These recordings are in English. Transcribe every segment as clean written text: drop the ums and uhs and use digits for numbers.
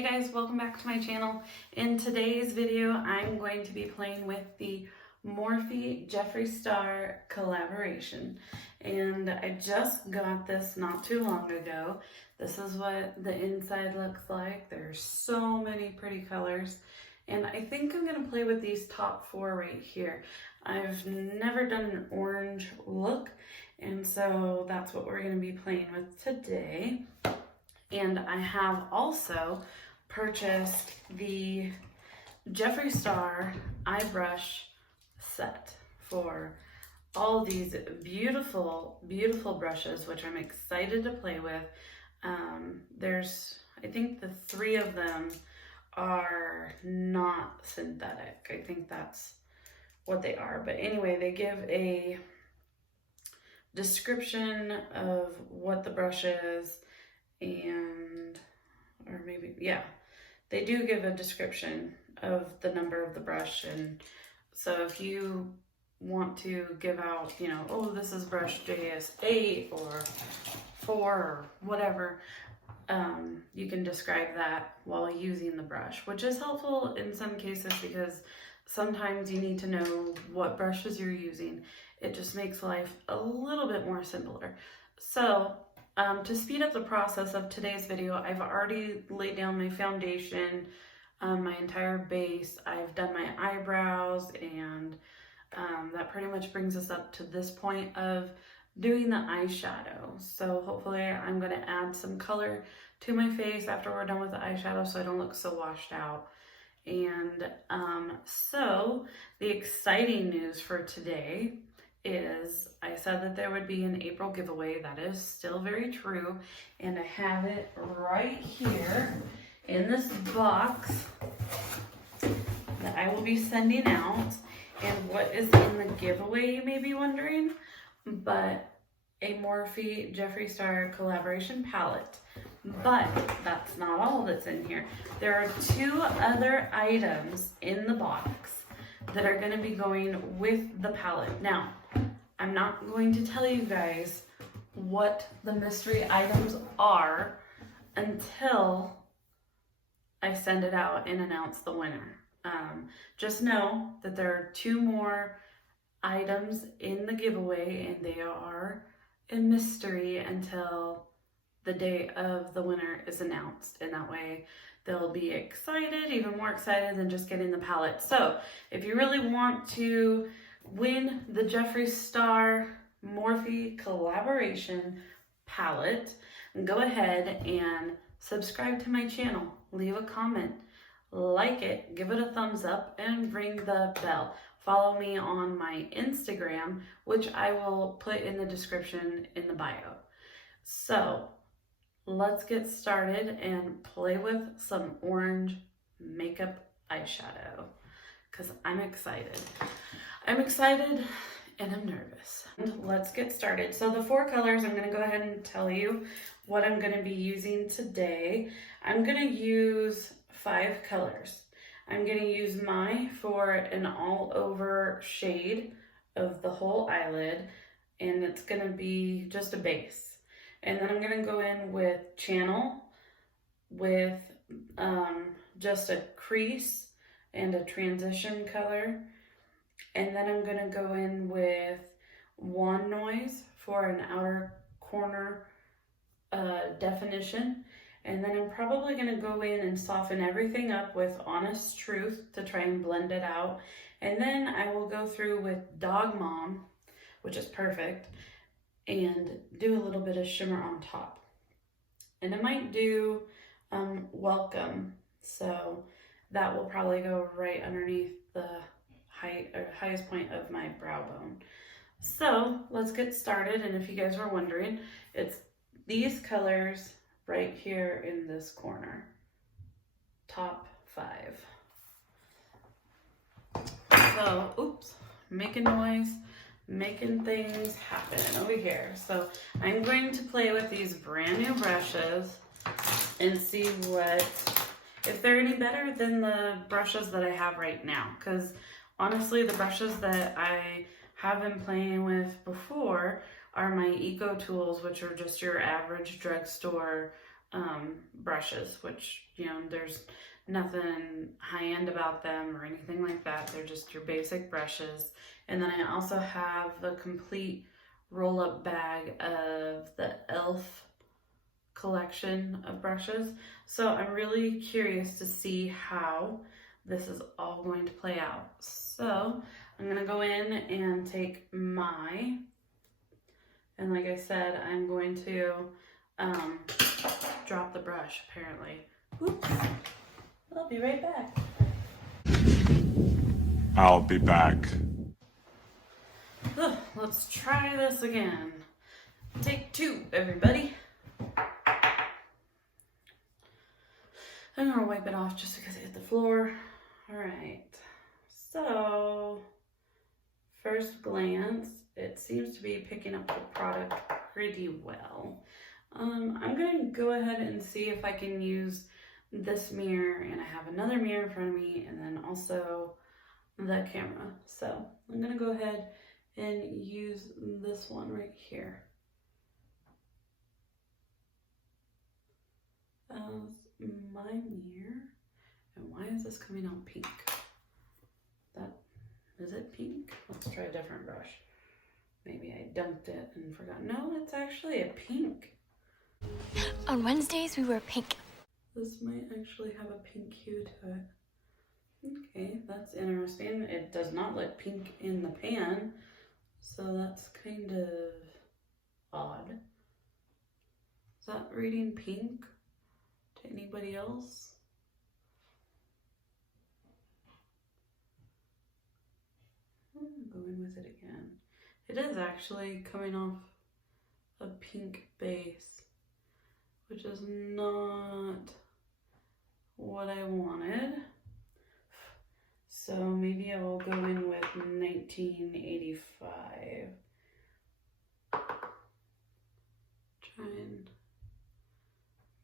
Hey guys, welcome back to my channel. In today's video, I'm going to be playing with the Morphe Jeffree Star collaboration. And I just got this not too long ago. This is what the inside looks like. There's so many pretty colors. And I think I'm gonna play with these top four right here. I've never done an orange look, and so that's what we're gonna be playing with today. And I have also purchased the Jeffree Star eye brush set for all these beautiful, beautiful brushes, which I'm excited to play with. I think the three of them are not synthetic. I think that's what they are. But anyway, they give a description of what the brush is, or maybe, yeah, they do give a description of the number of the brush. And so if you want to give out, you know, oh, this is brush JS8 or 4 or whatever, you can describe that while using the brush, which is helpful in some cases because sometimes you need to know what brushes you're using. It just makes life a little bit more simpler. So to speed up the process of today's video, I've already laid down my foundation, my entire base. I've done my eyebrows, and that pretty much brings us up to this point of doing the eyeshadow. So hopefully I'm going to add some color to my face after we're done with the eyeshadow so I don't look so washed out. And so the exciting news for today is I said that there would be an April giveaway. That is still very true, and I have it right here in this box that I will be sending out. And what is in the giveaway, you may be wondering, but a Morphe Jeffree Star collaboration palette. But that's not all that's in here. There are two other items in the box that are going to be going with the palette. Now, I'm not going to tell you guys what the mystery items are until I send it out and announce the winner. Just know that there are two more items in the giveaway, and they are a mystery until the day of the winner is announced, and that way they'll be excited, even more excited than just getting the palette. So if you really want to win the Jeffree Star Morphe collaboration palette, go ahead and subscribe to my channel, leave a comment, like it, give it a thumbs up, and ring the bell. Follow me on my Instagram, which I will put in the description in the bio. So let's get started and play with some orange makeup eyeshadow because I'm excited. I'm excited and I'm nervous. Let's get started. So the four colors, I'm going to go ahead and tell you what I'm going to be using today. I'm going to use 5 colors. I'm going to use my for an all over shade of the whole eyelid, and it's going to be just a base. And then I'm going to go in with Channel with just a crease and a transition color. And then I'm going to go in with Wand Noise for an outer corner definition. And then I'm probably going to go in and soften everything up with Honest Truth to try and blend it out. And then I will go through with Dog Mom, which is perfect, and do a little bit of shimmer on top. And I might do Welcome, so that will probably go right underneath the highest point of my brow bone. So let's get started. And if you guys were wondering, it's these colors right here in this corner, top 5. So, oops, making noise, making things happen over here. So I'm going to play with these brand new brushes and see if they're any better than the brushes that I have right now. Because honestly, the brushes that I have been playing with before are my Eco Tools, which are just your average drugstore brushes, which, you know, there's nothing high-end about them or anything like that. They're just your basic brushes. And then I also have the complete roll-up bag of the e.l.f. collection of brushes. So I'm really curious to see how this is all going to play out. So I'm gonna go in and take my, and like I said, I'm going to drop the brush apparently. Oops. I'll be right back. I'll be back. Let's try this again. Take 2, everybody. I'm gonna wipe it off just because it hit the floor. All right, so first glance, it seems to be picking up the product pretty well. I'm gonna go ahead and see if I can use this mirror, and I have another mirror in front of me, and then also the camera. So I'm gonna go ahead and use this one right here as my mirror. And why is this coming out pink? Is it pink? Let's try a different brush. Maybe I dunked it and forgot. No, it's actually a pink. On Wednesdays, we wear pink. This might actually have a pink hue to it. Okay, that's interesting. It does not look pink in the pan, so that's kind of odd. Is that reading pink to anybody else? I'm going with it again. It is actually coming off a pink base, which is not what I wanted. So maybe I will go in with 1985. Try and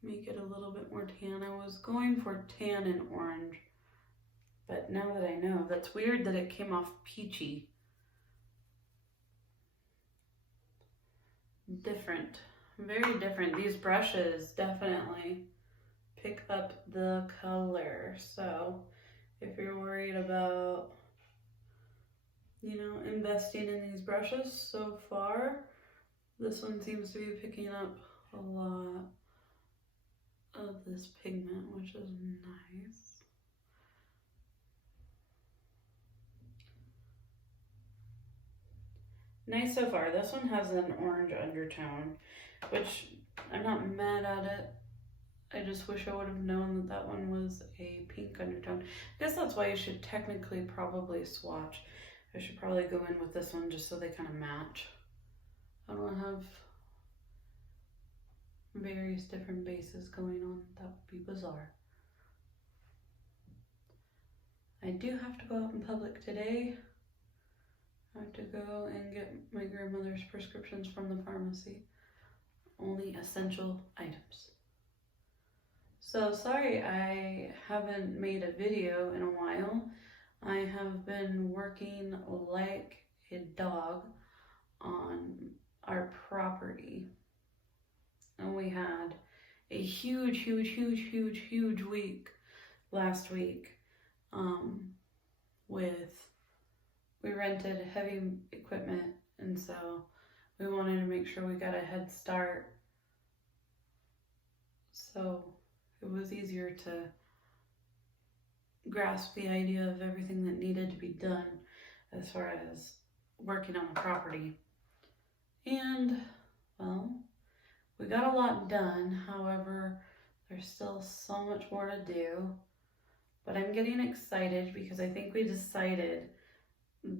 make it a little bit more tan. I was going for tan and orange, but now that I know, that's weird that it came off peachy. Different, very different. These brushes definitely pick up the color. So if you're worried about, you know, investing in these brushes, so far, this one seems to be picking up a lot of this pigment, which is nice. Nice so far. This one has an orange undertone, which I'm not mad at it. I just wish I would have known that that one was a pink undertone. I guess that's why you should technically probably swatch. I should probably go in with this one just so they kind of match. I don't want to have various different bases going on. That would be bizarre. I do have to go out in public today. I have to go and get my grandmother's prescriptions from the pharmacy. Only essential items. So sorry I haven't made a video in a while. I have been working like a dog on our property. And we had a huge week last week we rented heavy equipment, and so we wanted to make sure we got a head start, so it was easier to grasp the idea of everything that needed to be done as far as working on the property. And well, we got a lot done. However, there's still so much more to do, but I'm getting excited because I think we decided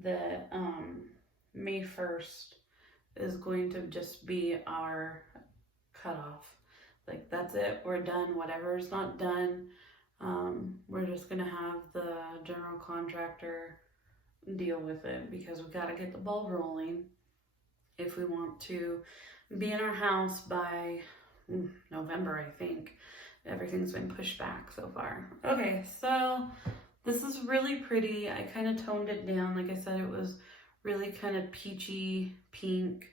that May 1st is going to just be our cutoff. Like, that's it, we're done. Whatever's not done, we're just gonna have the general contractor deal with it, because we gotta get the ball rolling if we want to be in our house by November, I think. Everything's been pushed back so far. Okay, so this is really pretty. I kind of toned it down. Like I said, it was really kind of peachy pink.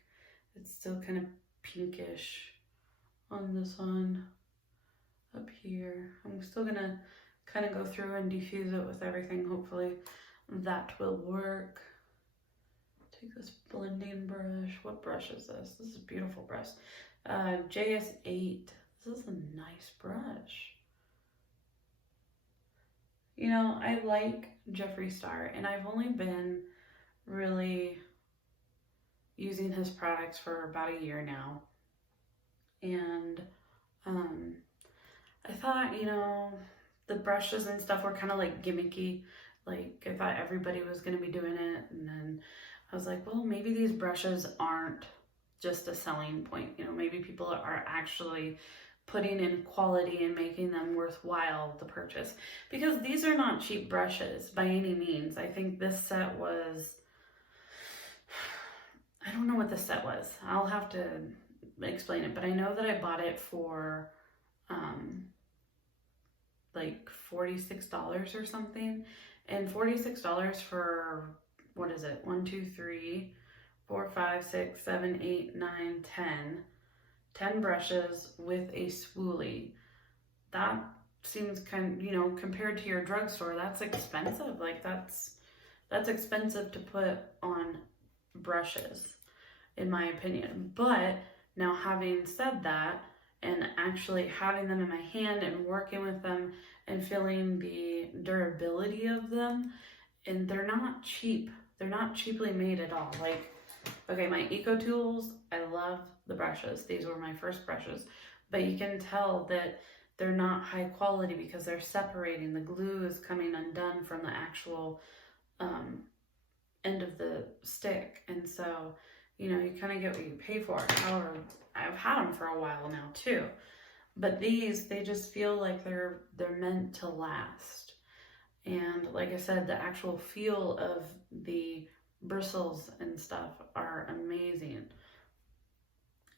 It's still kind of pinkish on this one. up here. I'm still gonna kind of go through and diffuse it with everything. Hopefully that will work. Take this blending brush. What brush is this? This is a beautiful brush. JS8. This is a nice brush. You know, I like Jeffree Star, and I've only been really using his products for about a year now. And I thought, you know, the brushes and stuff were kind of like gimmicky. Like, I thought everybody was going to be doing it. And then I was like, well, maybe these brushes aren't just a selling point. You know, maybe people are actually putting in quality and making them worthwhile to purchase. Because these are not cheap brushes by any means. I think this set was, I don't know what this set was. I'll have to explain it. But I know that I bought it for like $46 or something. And $46 for, what is it? 1, 2, 3, 4, 5, 6, 7, 8, 9, 10 brushes with a spoolie. That seems kind of, you know, compared to your drugstore, that's expensive. Like that's expensive to put on brushes, in my opinion. But now, having said that, and actually having them in my hand and working with them and feeling the durability of them, and they're not cheap. They're not cheaply made at all. Like, okay, my Eco Tools, I love the brushes. These were my first brushes. But you can tell that they're not high quality because they're separating. The glue is coming undone from the actual end of the stick. And so, you know, you kind of get what you pay for. However, I've had them for a while now too. But these, they just feel like they're meant to last. And like I said, the actual feel of the bristles and stuff are amazing.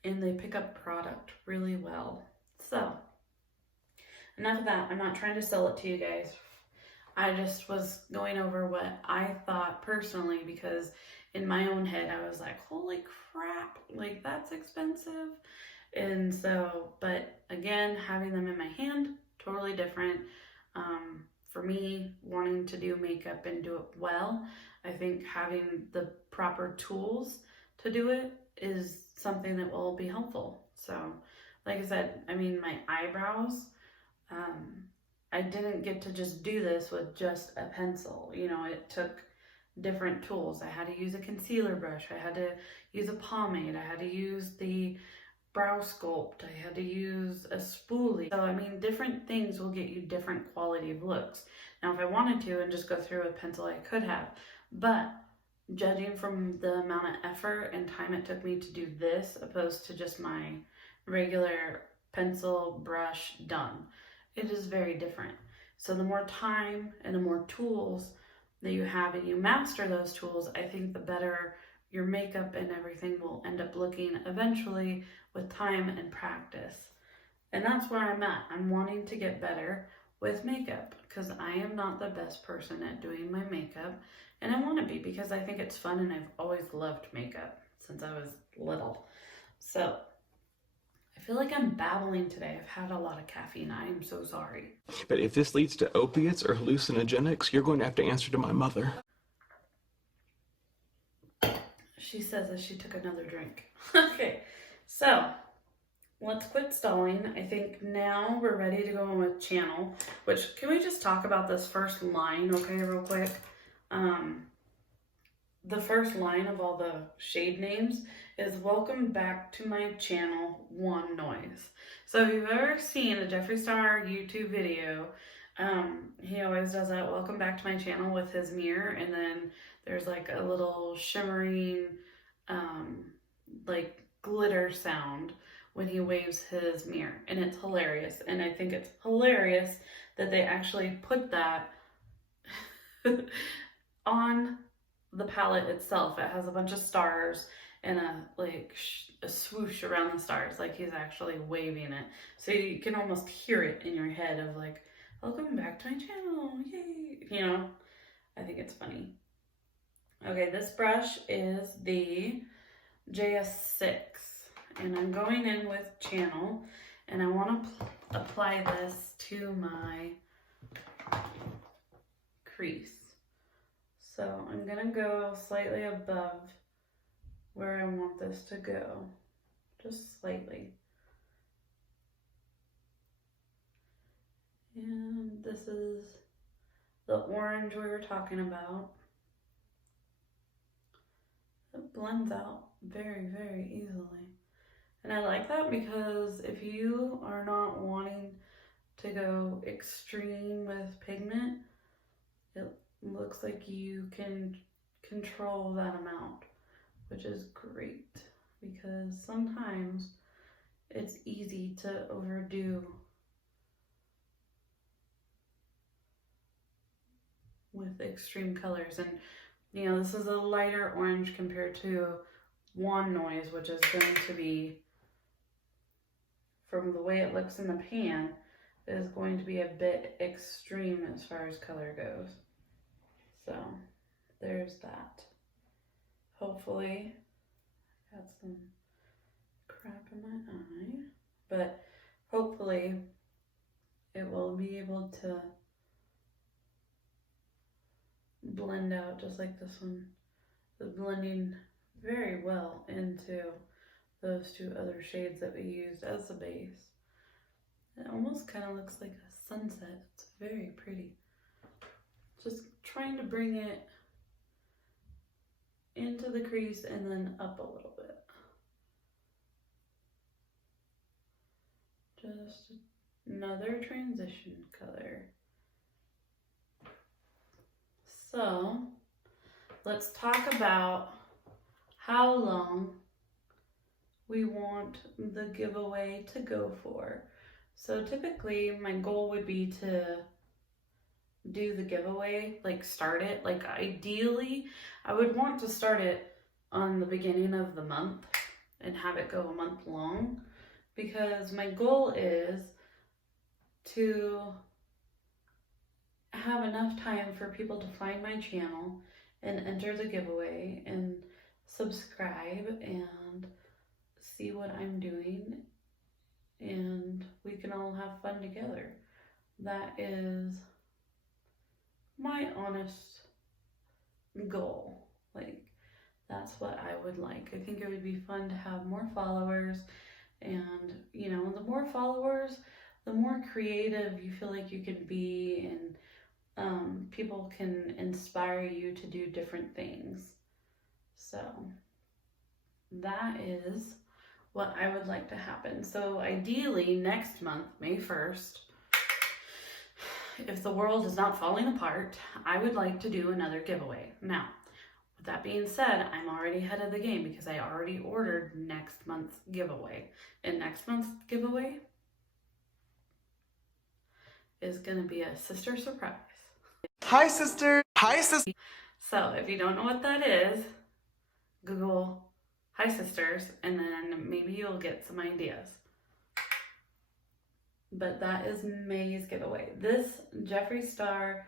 And they pick up product really well. So, enough of that. I'm not trying to sell it to you guys. I just was going over what I thought personally, because in my own head, I was like, holy crap, like that's expensive. And so, but again, having them in my hand, totally different. For me, wanting to do makeup and do it well, I think having the proper tools to do it is something that will be helpful. So, like I said, I mean, my eyebrows, I didn't get to just do this with just a pencil. You know, it took different tools. I had to use a concealer brush. I had to use a pomade. I had to use the brow sculpt. I had to use a spoolie. So, I mean, different things will get you different quality of looks. Now, if I wanted to and just go through a pencil, I could have. But judging from the amount of effort and time it took me to do this, opposed to just my regular pencil brush done, it is very different. So the more time and the more tools that you have and you master those tools, I think the better your makeup and everything will end up looking eventually with time and practice. And that's where I'm at. I'm wanting to get better with makeup because I am not the best person at doing my makeup, and I want to be because I think it's fun and I've always loved makeup since I was little. So I feel like I'm babbling today. I've had a lot of caffeine. I am so sorry. But if this leads to opiates or hallucinogenics, you're going to have to answer to my mother. She says as she took another drink. Okay, so let's quit stalling. I think now we're ready to go on with channel, which, can we just talk about this first line, okay, real quick? The first line of all the shade names is welcome back to my channel, One Noise. So if you've ever seen a Jeffree Star YouTube video, he always does that welcome back to my channel with his mirror, and then there's like a little shimmering like glitter sound when he waves his mirror, and it's hilarious. And I think it's hilarious that they actually put that on the palette itself. It has a bunch of stars and a swoosh around the stars, like he's actually waving it. So you can almost hear it in your head of like, welcome back to my channel, yay! You know, I think it's funny. Okay, this brush is the JS6, and I'm going in with channel, And I want to apply this to my crease. So I'm gonna go slightly above where I want this to go, just slightly. And this is the orange we were talking about. It blends out very, very easily. And I like that because if you are not wanting to go extreme with pigment, it looks like you can control that amount, which is great because sometimes it's easy to overdo with extreme colors. And you know, this is a lighter orange compared to Wand Noise, which is going to be, from the way it looks in the pan, is going to be a bit extreme as far as color goes. So there's that. Hopefully, I got some crap in my eye, but hopefully it will be able to blend out just like this one. It's blending very well into those two other shades that we used as the base. It almost kind of looks like a sunset. It's very pretty. Just trying to bring it into the crease and then up a little bit. Just another transition color. So let's talk about how long we want the giveaway to go for. So typically my goal would be to do the giveaway, like start it, like ideally I would want to start it on the beginning of the month and have it go a month long, because my goal is to have enough time for people to find my channel and enter the giveaway and subscribe and see what I'm doing, and we can all have fun together. That is my honest goal. Like, that's what I would like. I think it would be fun to have more followers, and you know, the more followers, the more creative you feel like you can be, and people can inspire you to do different things. So that is what I would like to happen. So ideally next month, May 1st, if the world is not falling apart, I would like to do another giveaway. Now, with that being said, I'm already ahead of the game because I already ordered next month's giveaway. And next month's giveaway is going to be a sister surprise. Hi, sister. Hi, sister. So if you don't know what that is, Google Hi Sisters, and then maybe you'll get some ideas. But that is May's giveaway. This Jeffree Star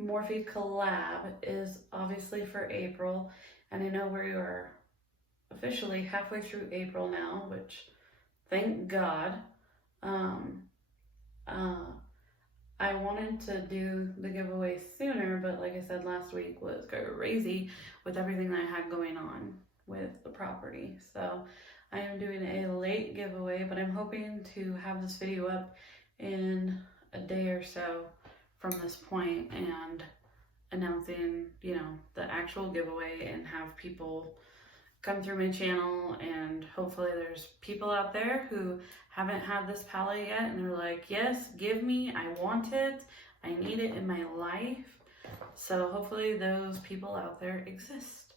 Morphe collab is obviously for April, and I know we are officially halfway through April now, which thank God. I wanted to do the giveaway sooner, but like I said, last week was crazy with everything that I had going on with the property. So I am doing a late giveaway, but I'm hoping to have this video up in a day or so from this point and announcing, you know, the actual giveaway and have people come through my channel, and hopefully there's people out there who haven't had this palette yet and they're like, yes, give me, I want it, I need it in my life. So hopefully those people out there exist,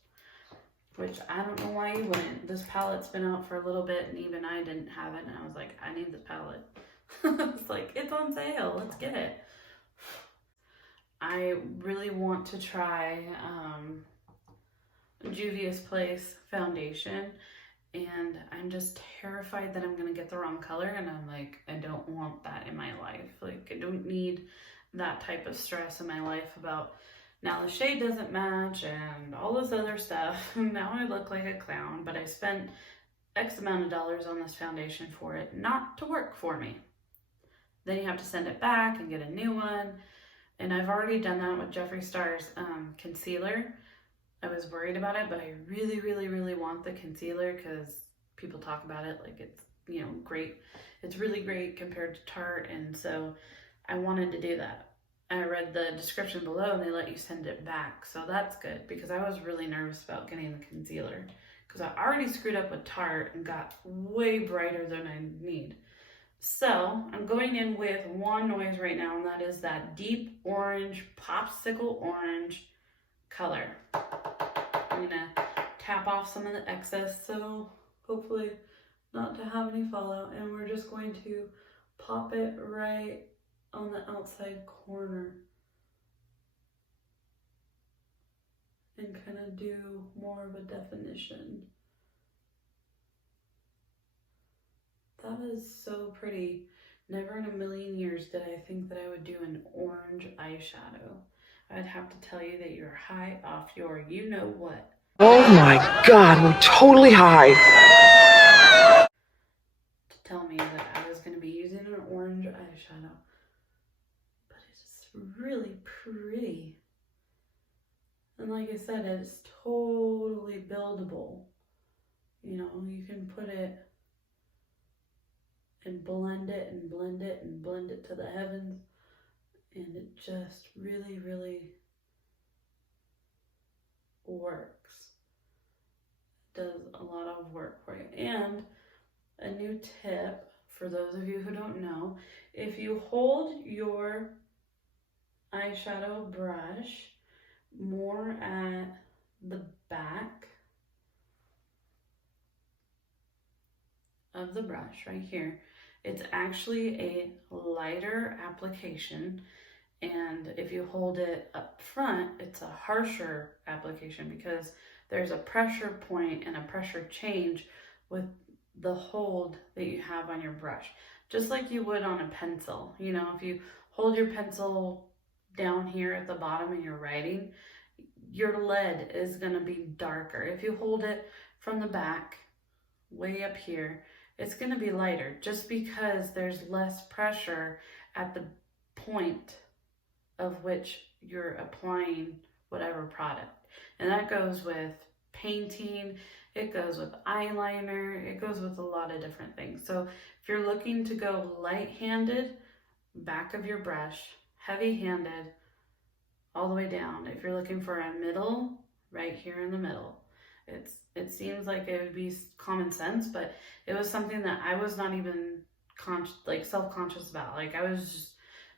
which I don't know why you wouldn't. This palette's been out for a little bit and even I didn't have it, and I was like, I need this palette. It's like, it's on sale, let's get it. I really want to try Juvia's Place foundation, and I'm just terrified that I'm gonna get the wrong color, and I'm like, I don't want that in my life. Like, I don't need that type of stress in my life about, now the shade doesn't match and all this other stuff. Now I look like a clown, but I spent X amount of dollars on this foundation for it not to work for me. Then you have to send it back and get a new one. And I've already done that with Jeffree Star's concealer. I was worried about it, but I really, really, really want the concealer because people talk about it like it's, you know, great. It's really great compared to Tarte, and so I wanted to do that. I read the description below and they let you send it back, so that's good because I was really nervous about getting the concealer because I already screwed up with Tarte and got way brighter than I need. So I'm going in with one noise right now, and that is that deep orange, popsicle orange color. I'm gonna tap off some of the excess, so hopefully not to have any fallout, and we're just going to pop it right on the outside corner and kind of do more of a definition. That is so pretty. Never in a million years did I think that I would do an orange eyeshadow. I'd have to tell you that you're high off your you-know-what. Oh my God, we're totally high. To tell me that I was going to be using an orange eyeshadow. But it's really pretty. And like I said, it's totally buildable. You know, you can put it and blend it and blend it and blend it to the heavens. And it just really, really works. It does a lot of work for you. And a new tip for those of you who don't know, if you hold your eyeshadow brush more at the back of the brush right here, it's actually a lighter application, and if you hold it up front, it's a harsher application because there's a pressure point and a pressure change with the hold that you have on your brush, just like you would on a pencil. You know, if you hold your pencil down here at the bottom and you're writing, your lead is going to be darker. If you hold it from the back way up here, it's going to be lighter just because there's less pressure at the point of which you're applying whatever product. And that goes with painting, it goes with eyeliner, it goes with a lot of different things. So if you're looking to go light-handed, back of your brush, heavy-handed, all the way down. If you're looking for a middle, right here in the middle. It seems like it would be common sense, but it was something that I was not even self-conscious about. Like, I was just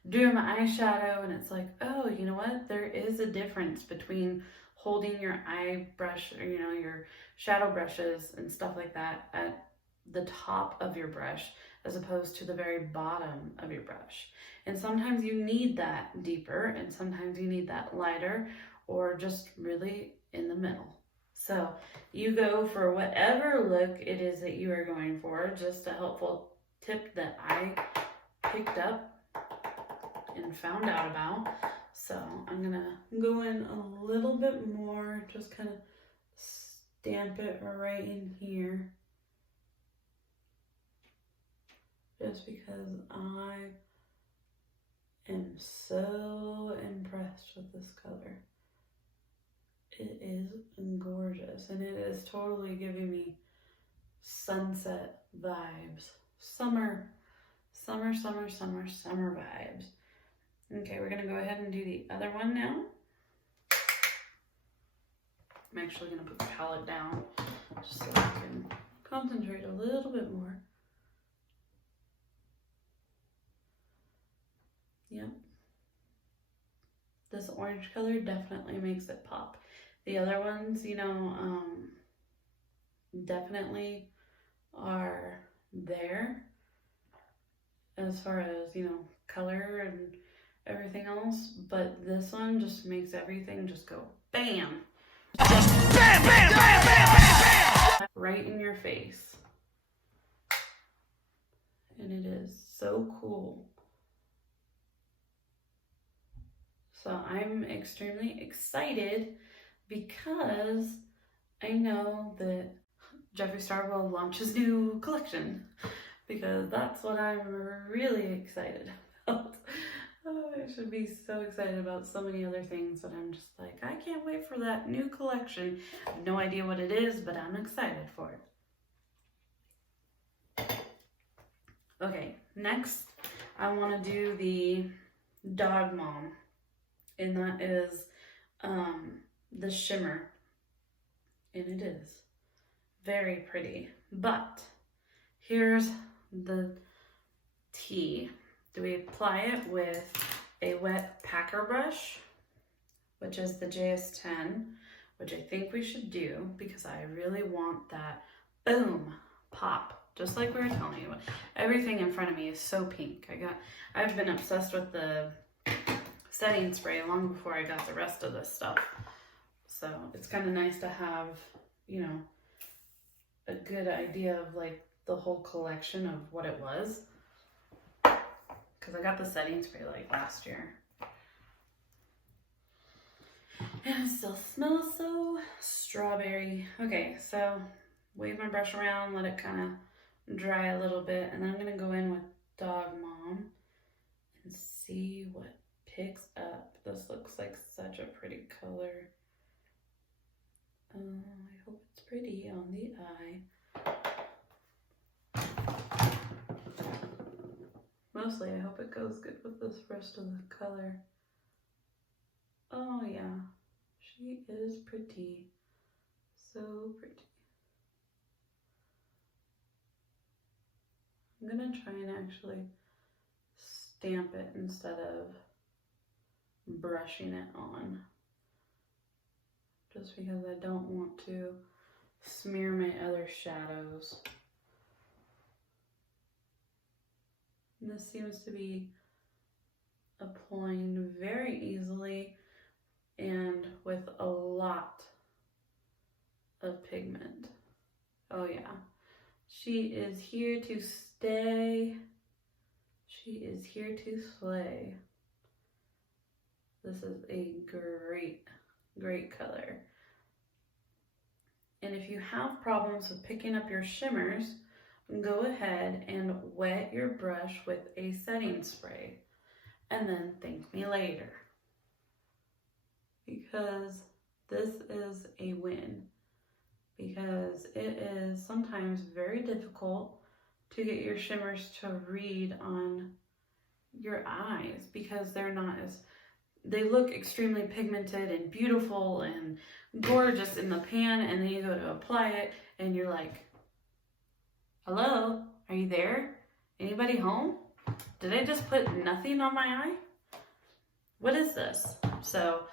doing my eyeshadow and it's like, oh, you know what? There is a difference between holding your eye brush or, you know, your shadow brushes and stuff like that at the top of your brush as opposed to the very bottom of your brush. And sometimes you need that deeper and sometimes you need that lighter or just really in the middle. So you go for whatever look it is that you are going for. Just a helpful tip that I picked up and found out about. So I'm gonna go in a little bit more, just kind of stamp it right in here. Just because I am so impressed with this color. It is gorgeous, and it is totally giving me sunset vibes. Summer vibes. Okay, we're gonna go ahead and do the other one now. I'm actually gonna put the palette down just so I can concentrate a little bit more. Yep. This orange color definitely makes it pop. The other ones, you know, definitely are there as far as, you know, color and everything else, but this one just makes everything just go bam. Just bam, bam, bam, bam, bam, bam. Right in your face. And it is so cool. So I'm extremely excited because I know that Jeffree Star will launch his new collection, because that's what I'm really excited about. Oh, I should be so excited about so many other things, but I'm just like, I can't wait for that new collection. I have no idea what it is, but I'm excited for it. Okay, next I want to do the Dog Mom, and that is the shimmer, and it is very pretty. But here's the tea. Do we apply it with a wet packer brush, which is the JS10, which I think we should do because I really want that boom pop, just like we were telling you. Everything in front of me is so pink. I've been obsessed with the setting spray long before I got the rest of this stuff. So it's kind of nice to have, you know, a good idea of like the whole collection of what it was. Because I got the setting spray like last year. And it still smells so strawberry. Okay, so wave my brush around, let it kind of dry a little bit, and then I'm going to go in with Dog Mom and see what picks up. This looks like such a pretty color. I hope it's pretty on the eye. Mostly, I hope it goes good with this rest of the color. Oh yeah, she is pretty. So pretty. I'm gonna try and actually stamp it instead of brushing it on. Just because I don't want to smear my other shadows. And this seems to be applying very easily and with a lot of pigment. Oh yeah, she is here to stay. She is here to slay. This is a great color. And if you have problems with picking up your shimmers, go ahead and wet your brush with a setting spray and then thank me later, because this is a win, because it is sometimes very difficult to get your shimmers to read on your eyes, because they look extremely pigmented and beautiful and gorgeous in the pan, and then you go to apply it and you're like, hello, are you there? Anybody home? Did I just put nothing on my eye? What is this? So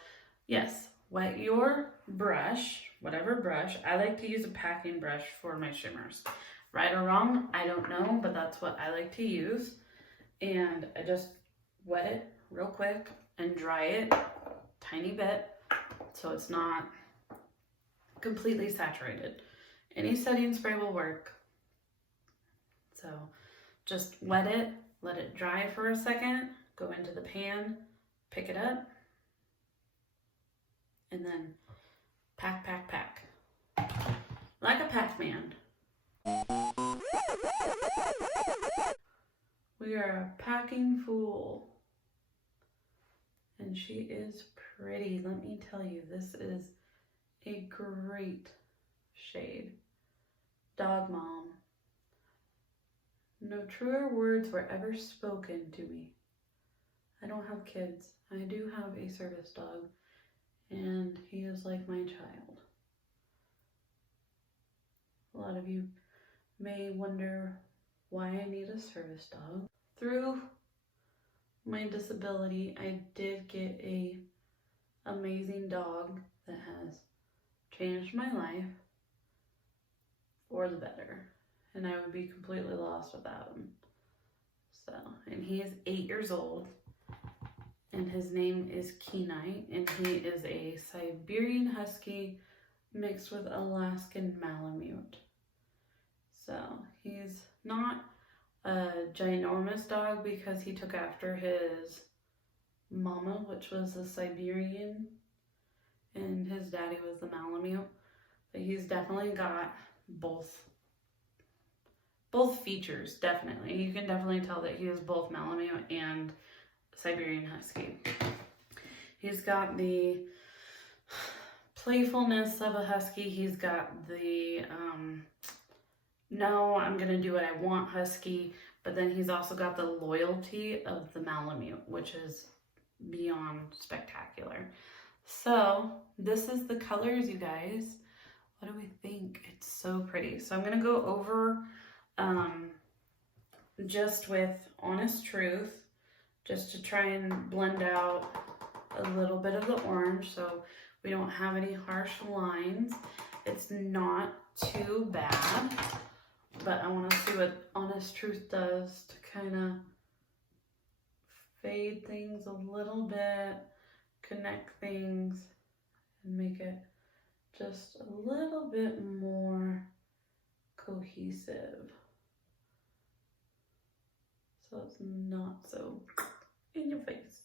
yes, wet your brush, whatever brush. I like to use a packing brush for my shimmers. Right or wrong, I don't know, but that's what I like to use. And I just wet it real quick and dry it tiny bit so it's not completely saturated. Any setting spray will work. So just wet it, let it dry for a second, go into the pan, pick it up, and then pack. Like a Pac-Man. We are a packing fool. And she is pretty. Let me tell you, this is a great shade. Dog Mom. No truer words were ever spoken to me. I don't have kids. I do have a service dog, and he is like my child. A lot of you may wonder why I need a service dog. Through my disability, I did get a amazing dog that has changed my life for the better, and I would be completely lost without him. So, and he is 8 years old, and his name is Kenai, and he is a Siberian Husky mixed with Alaskan Malamute. So he's not a ginormous dog because he took after his mama, which was a Siberian, and his daddy was the Malamute. But he's definitely got both features, definitely. You can definitely tell that he is both Malamute and Siberian Husky. He's got the playfulness of a Husky. He's got the, no, I'm going to do what I want Husky. But then he's also got the loyalty of the Malamute, which is beyond spectacular. So this is the colors, you guys. What do we think? It's so pretty. So I'm going to go over just with Honest Truth, just to try and blend out a little bit of the orange so we don't have any harsh lines. It's not too bad, but I want to see what Honest Truth does to kind of fade things a little bit, connect things, and make it just a little bit more cohesive. So it's not so in your face.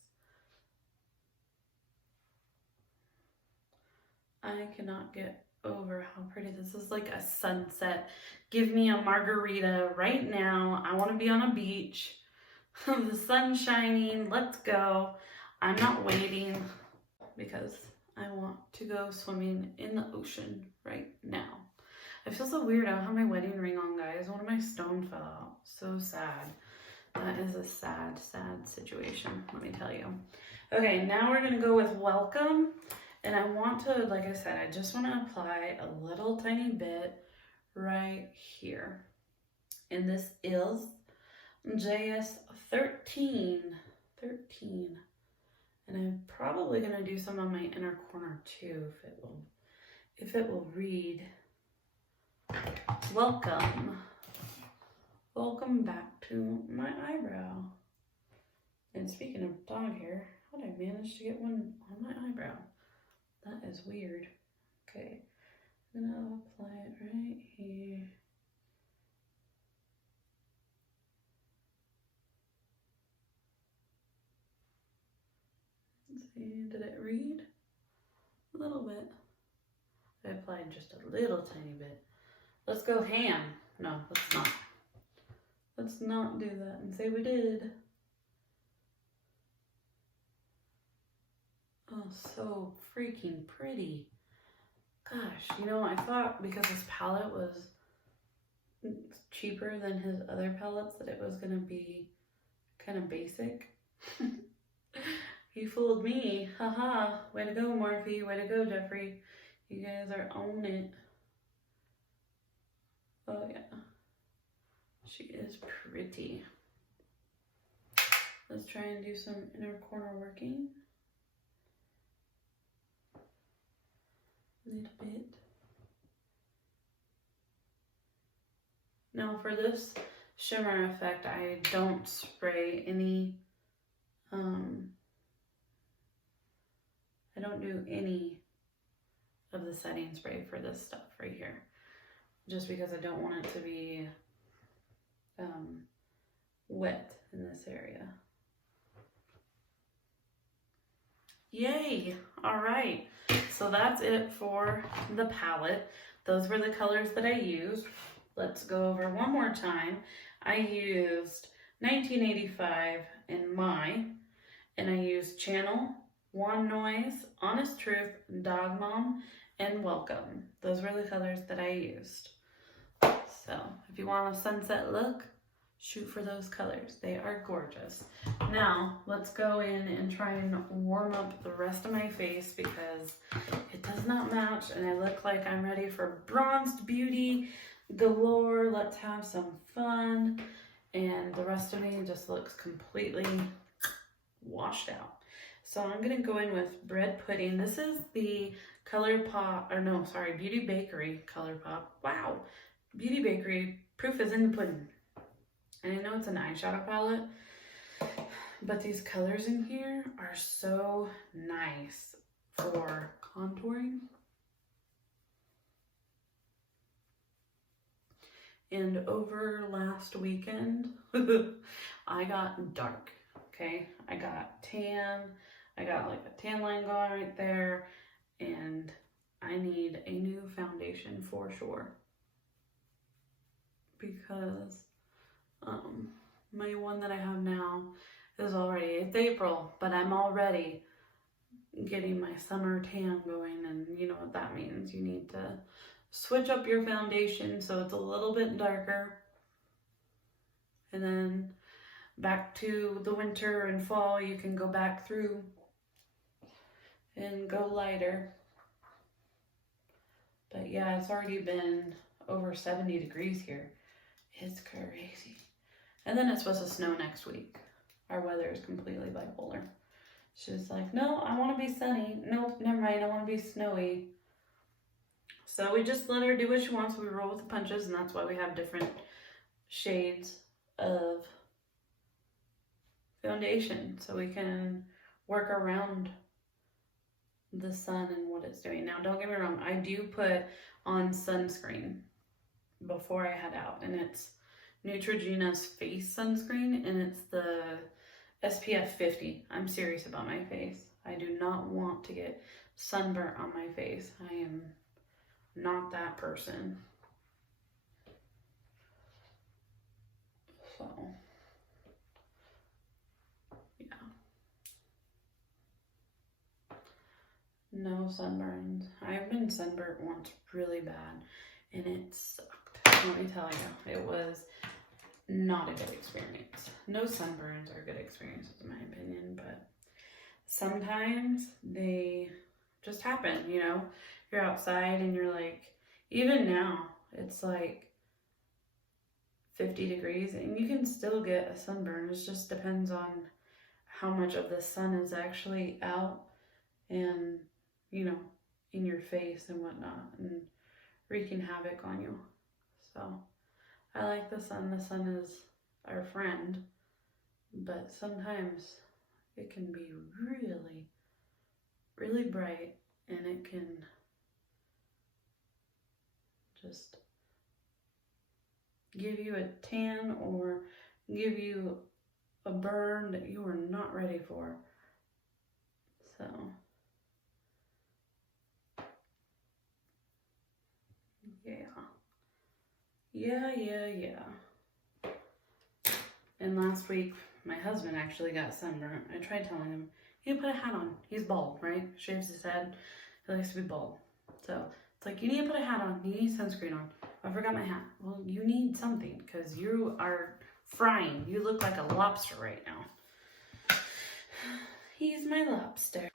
I cannot get over how pretty this is. Like a sunset. Give me a margarita right now. I want to be on a beach. The sun's shining. Let's go. I'm not waiting because I want to go swimming in the ocean right now. I feel so weird. I don't have my wedding ring on, guys. One of my stones fell out. So sad. That is a sad, sad situation, let me tell you. Okay, now we're going to go with Welcome. And I want to, like I said, I just want to apply a little tiny bit right here. And this is JS13. And I'm probably going to do some on my inner corner too, if it will read. Welcome. Welcome back to my eyebrow. And speaking of dog hair, how did I manage to get one on my eyebrow? That is weird. Okay, I'm gonna apply it right here. Let's see, did it read? A little bit. I applied just a little tiny bit. Let's go ham. No, let's not. Let's not do that and say we did. Oh, so freaking pretty. Gosh, you know, I thought because his palette was cheaper than his other palettes that it was going to be kind of basic. He fooled me. Haha. Way to go, Morphe. Way to go, Jeffree. You guys are on it. Oh, yeah. She is pretty. Let's try and do some inner corner working. A little bit. Now for this shimmer effect, I don't spray any, I don't do any of the setting spray for this stuff right here. Just because I don't want it to be wet in this area. Yay! All right, so that's it for the palette. Those were the colors that I used. Let's go over one more time. I used 1985 in My, and I used Channel, One Noise, Honest Truth, Dog Mom, and Welcome. Those were the colors that I used. So if you want a sunset look, shoot for those colors. They are gorgeous. Now let's go in and try and warm up the rest of my face because it does not match and I look like I'm ready for bronzed beauty galore. Let's have some fun. And the rest of me just looks completely washed out. So I'm gonna go in with Bread Pudding. This is the Beauty Bakery Color Pop. Wow, Beauty Bakery, proof is in the pudding. And I know it's an eyeshadow palette, but these colors in here are so nice for contouring. And over last weekend, I got dark, okay? I got tan, I got like a tan line going right there, and I need a new foundation for sure. because my one that I have now is already, it's April, but I'm already getting my summer tan going, and you know what that means. You need to switch up your foundation so it's a little bit darker, and then back to the winter and fall you can go back through and go lighter. But yeah, it's already been over 70 degrees here. It's crazy. And then it's supposed to snow next week. Our weather is completely bipolar. She's like, no, I want to be sunny. No, never mind, I want to be snowy. So we just let her do what she wants. We roll with the punches, and that's why we have different shades of foundation, so we can work around the sun and what it's doing. Now, don't get me wrong, I do put on sunscreen before I head out, and it's Neutrogena's face sunscreen, and it's the SPF 50. I'm serious about my face. I do not want to get sunburnt on my face. I am not that person. So, yeah. No sunburns. I've been sunburnt once really bad, and it sucked. Let me tell you, it was not a good experience. No sunburns are good experiences in my opinion, but sometimes they just happen, you know? You're outside and you're like, even now, it's like 50 degrees and you can still get a sunburn. It just depends on how much of the sun is actually out and, you know, in your face and whatnot, and wreaking havoc on you. So I like the sun. The sun is our friend, but sometimes it can be really, really bright, and it can just give you a tan or give you a burn that you are not ready for. So yeah. And last week, my husband actually got sunburnt. I tried telling him, you need to put a hat on. He's bald, right? Shaves his head. He likes to be bald. So it's like, you need to put a hat on. You need sunscreen on. I forgot my hat. Well, you need something because you are frying. You look like a lobster right now. He's my lobster.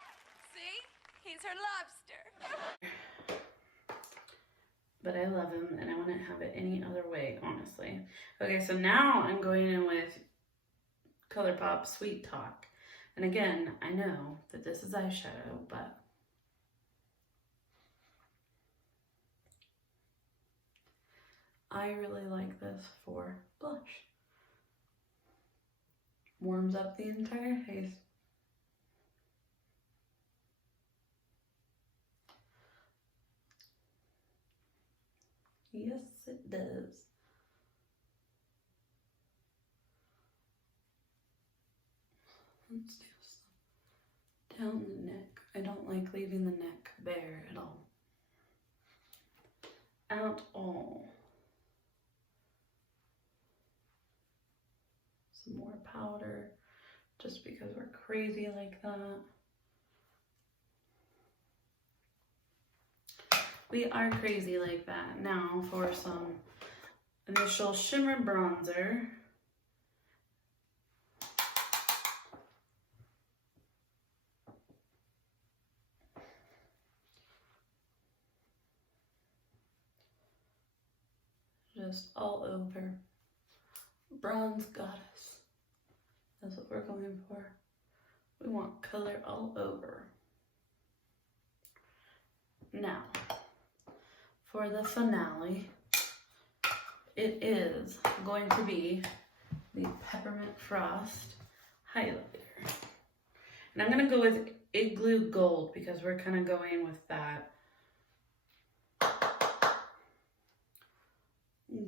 See? He's her lobster. But I love him, and I wouldn't have it any other way, honestly. Okay, so now I'm going in with ColourPop Sweet Talk. And again, I know that this is eyeshadow, but I really like this for blush. Warms up the entire face. Yes, it does. Let's do some down the neck. I don't like leaving the neck bare at all. At all. Some more powder, just because we're crazy like that. We are crazy like that. Now for some initial shimmer bronzer. Just all over. Bronze goddess. That's what we're going for. We want color all over. Now, for the finale, it is going to be the Peppermint Frost highlighter. And I'm going to go with Igloo Gold because we're kind of going with that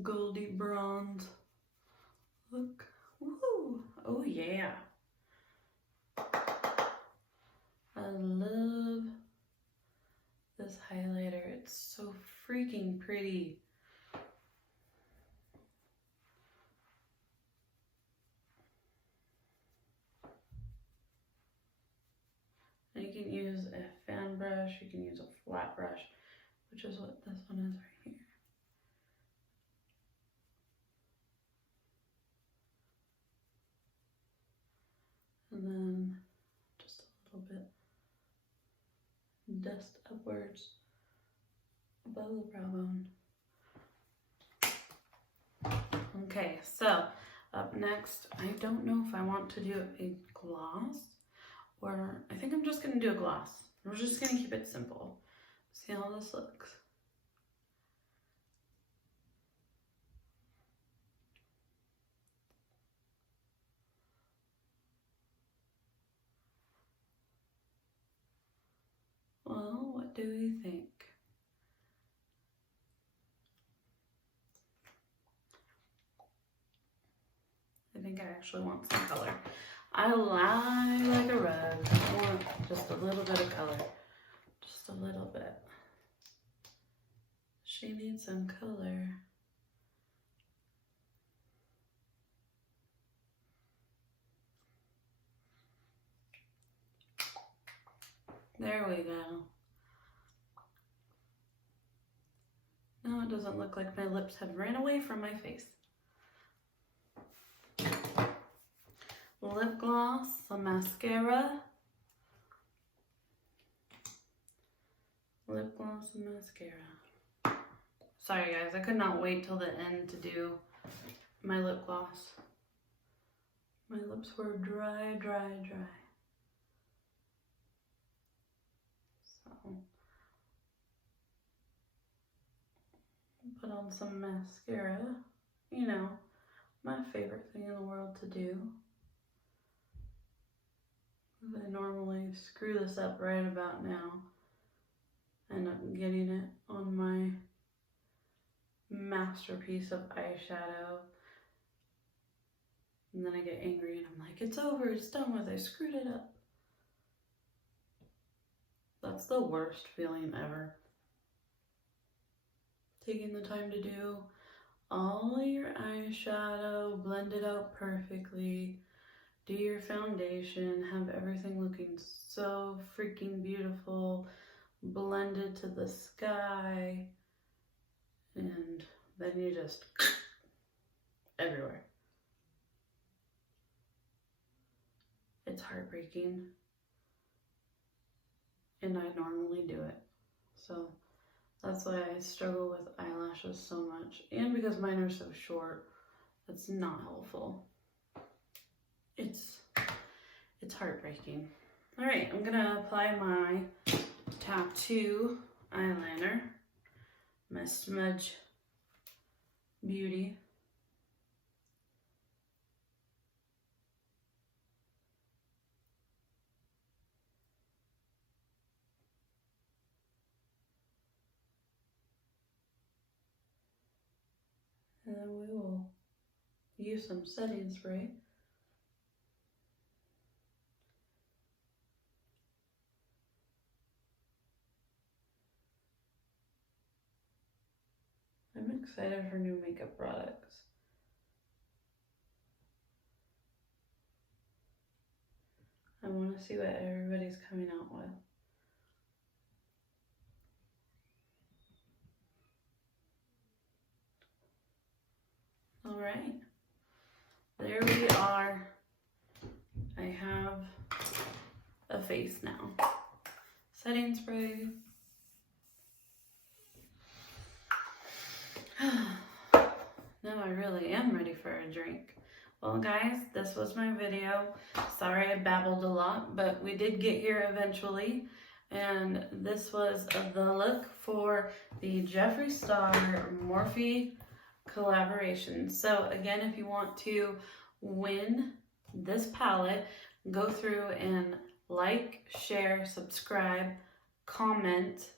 goldy bronze look. Woo! Oh yeah. I love this highlighter. It's so freaking pretty. can use a fan brush, you can use a flat brush, which is what this one is right here. And then just a little bit dust upwards above the brow bone. Okay, so up next, I don't know if I want to do a gloss or I think I'm just gonna do a gloss. We're just gonna keep it simple. See how this looks. Well, what do you think? I think I actually want some color. I lie like a rug. I want just a little bit of color. Just a little bit. She needs some color. There we go. Now it doesn't look like my lips have ran away from my face. Lip gloss, some mascara. Lip gloss and mascara. Sorry guys, I could not wait till the end to do my lip gloss. My lips were dry, dry, dry. So, put on some mascara. You know, my favorite thing in the world to do. I normally screw this up right about now. End up getting it on my masterpiece of eyeshadow. And then I get angry and I'm like, it's over, it's done with, I screwed it up. That's the worst feeling ever. Taking the time to do all your eyeshadow, blend it out perfectly, do your foundation, have everything looking so freaking beautiful, blended to the sky, and then you just everywhere. It's heartbreaking, and I normally do it. So that's why I struggle with eyelashes so much, and because mine are so short, it's not helpful. It's heartbreaking. All right, I'm gonna apply my Tattoo eyeliner, my Smudge Beauty. And then we will use some setting spray. I'm excited for new makeup products. I want to see what everybody's coming out with. All right, there we are. I have a face now. Setting spray. Now I really am ready for a drink. Well guys, this was my video. Sorry I babbled a lot, but we did get here eventually. And this was the look for the Jeffree Star Morphe collaboration. So again, if you want to win this palette, go through and like, share, subscribe, comment,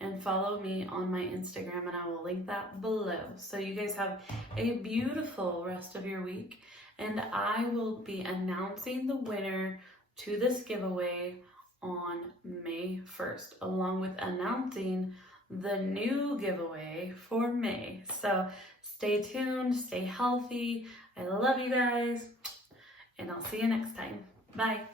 and follow me on my Instagram, and I will link that below. So you guys have a beautiful rest of your week, and I will be announcing the winner to this giveaway on May 1st, along with announcing the new giveaway for May. So stay tuned, stay healthy. I love you guys, and I'll see you next time. Bye.